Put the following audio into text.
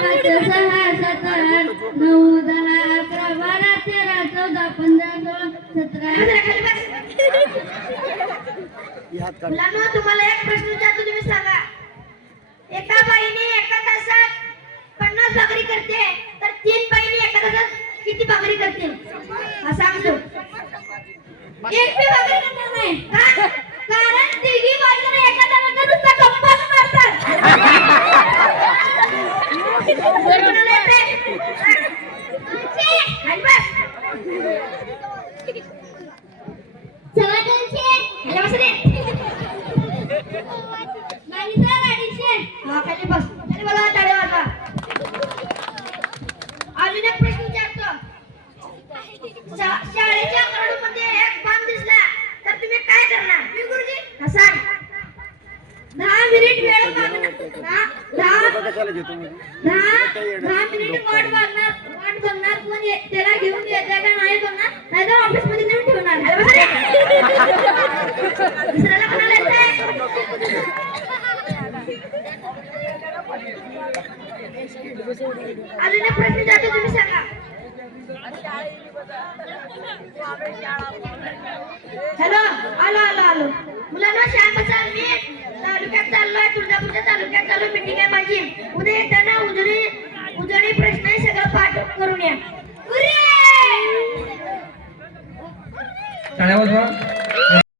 पाच सहा सात आठ नऊ दहा अकरा बारा तेरा चौदा पंधरा सोळा सतरा मुलांनो तुम्हाला एक प्रश्न विचारतो तुम्ही सांगा एका बाईने एका तासात 50 भाकरी करते तर 3 बाईने एका तासात किती भाकरी करतील हा सांगतो एक भी भाकरी करणार नाही का कारण तिघी बाजूने एका तासात नुसता गप्पाच मारतात कोणाला येते हाय बस चला त्यांचे हॅलो बस रे मानिसा गाडीचे हा खाली बस आणि मला टाळे वाजवा अजून एक प्रश्न विचारतो शाळेच्या ग्राउंडमध्ये एक बाण दिसला तर तुम्ही काय करणार मी गुरुजी हा सांग 10 मिनिट वेळ मागणार 10 मिनिट वाट बघणार कोण त्याला घेऊन येते का नाही बघणार नाहीतर ऑफिस मध्ये नेऊन ठेवणार दुसऱ्याला कोणाला येते अजून एक प्रश्न जातो तुम्ही सांगा हॅलो आलो मुलांना शांत बसा मी तालुक्यात चाललोय तुळजापूरच्या तालुक्यात चालू मीटिंग आहे माझी उद्या येताना उजळी प्रश्न आहे सगळं पाठ करून या टाळ्या वाजवा